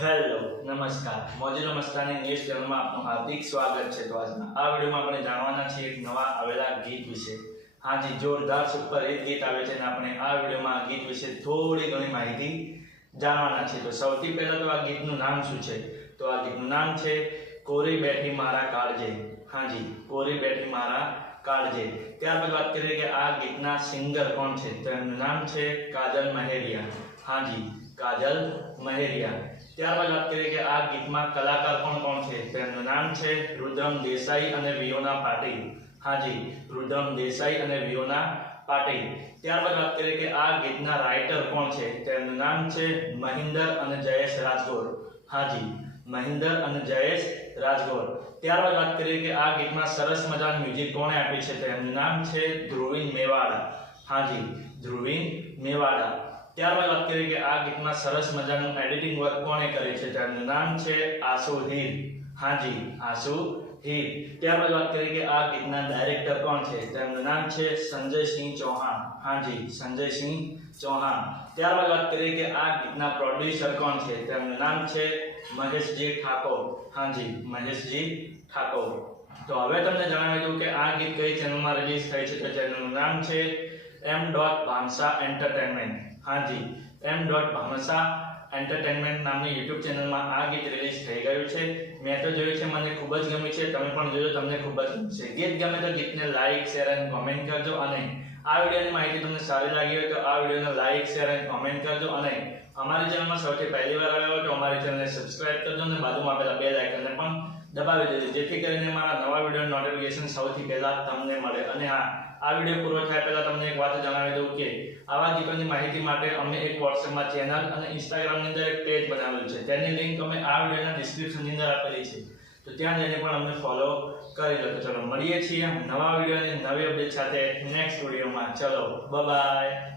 Hello નમસ્કાર મોજી નમસ્કારની news ચેનલમાં આપનું હાર્દિક સ્વાગત છે। તો આજના આ વિડીયોમાં આપણે જાણવાના છીએ એક નવા આવેલા ગીત વિશે। હાજી જોરદાર સુપર હિટ ગીત આવે છે અને આપણે આ વિડીયોમાં આ ગીત વિશે થોડી ઘણી માહિતી જાણવાના છીએ। તો સૌથી પહેલા તો આ ગીતનું નામ શું છે? તો આ ગીતનું નામ છે કોરી બેઠી મારા કાળજે। હાજી કોરી બેઠી મારા કાળજે। ત્યારબાદ વાત કરીએ કે આ ગીતના સિંગર કોણ છે? તો એમનું નામ છે કાજલ મહેરિયા। હાજી કાજલ મહેરિયા। ત્યારબાદ વાત કરીએ કે આ ગીતમાં કલાકાર કોણ છે? તો એમનું નામ છે રુદ્રમ દેસાઈ અને વિયોના પાટીલ। હાજી રુદ્રમ દેસાઈ અને વિયોના પાટીલ। ત્યારબાદ વાત કરીએ કે આ ગીતના રાઇટર કોણ છે? તો એમનું નામ છે મહિન્દર અને જયેશ રાજગોર। હાજી મહિન્દર અને જયેશ રાજગોર। ત્યારબાદ વાત કરીએ કે આ ગીતમાં સરસ મજાનું મ્યુઝિક કોણે આપ્યું છે? તો એમનું નામ છે ધ્રુવીન મેવાડા। હાજી ધ્રુવીન મેવાડા। ત્યારબાદ વાત કરીએ કે આ ગીતમાં સરસ મજાનું એડિટિંગ વર્ક કોણે કર્યું છે? તો એમનું નામ છે આશુ હીર। હાજી આશુ હીર। ત્યારબાદ વાત કરીએ કે આ ગીતના ડાયરેક્ટર કોણ છે? તો એમનું નામ છે સંજયસિંહ ચૌહાણ। હાજી સંજયસિંહ ચૌહાણ। ત્યારબાદ વાત કરીએ કે આ ગીતના પ્રોડ્યુસર કોણ છે? તો એમનું નામ છે મહેશજી ઠાકોર। હાજી મહેશજી ઠાકોર। તો હવે તમને જણાવી દઉં કે આ ગીત કઈ ચેનલમાં રિલીઝ થઈ છે? તો ચેનલનું નામ છે m.ભાંસા એન્ટરટેનમેન્ટ। હાજી m.ભાંસા એન્ટરટેનમેન્ટ નામની YouTube ચેનલમાં આ ગીત રિલીઝ થઈ ગયું છે। મેં તો જોયું છે, મને ખૂબ જ ગમ્યું છે। તમે પણ જોજો, તમને ખૂબ જ ગમશે। ગીત ગમે તો ગીતને લાઈક શેર અને કોમેન્ટ કરજો અને આ વિડીયોની માહિતી તમને સારી લાગી હોય તો આ વિડીયોને લાઈક શેર અને કોમેન્ટ કરજો અને અમારી ચેનલમાં સૌથી પહેલી વાર આવ્યા હોય તો અમારી ચેનલને સબસ્ક્રાઇબ કરજો અને બાજુમાં આપેલા બેલ આઇકનને પણ દબાવી દેજો, જેથી કરીને મારા નવા વિડીયોનું નોટિફિકેશન સૌથી પહેલા તમને મળે। અને હા, આ વિડીયો પૂરો થાય પહેલા તમને એક વાત જણાવી દઉં કે આવા ગીતોની માહિતી માટે અમે એક WhatsAppમાં ચેનલ અને Instagramની અંદર એક પેજ બનાવેલું છે, તેની લિંક અમે આ વિડીયોના ડિસ્ક્રિપ્શનની અંદર આપેલી છે, તો ત્યાં જઈને પણ અમને ફોલો કરી લો। તો ચલો મળીએ છીએ નવા વિડીયોની નવી અપડેટ સાથે નેક્સ્ટ વિડીયોમાં। ચલો બાય બાય।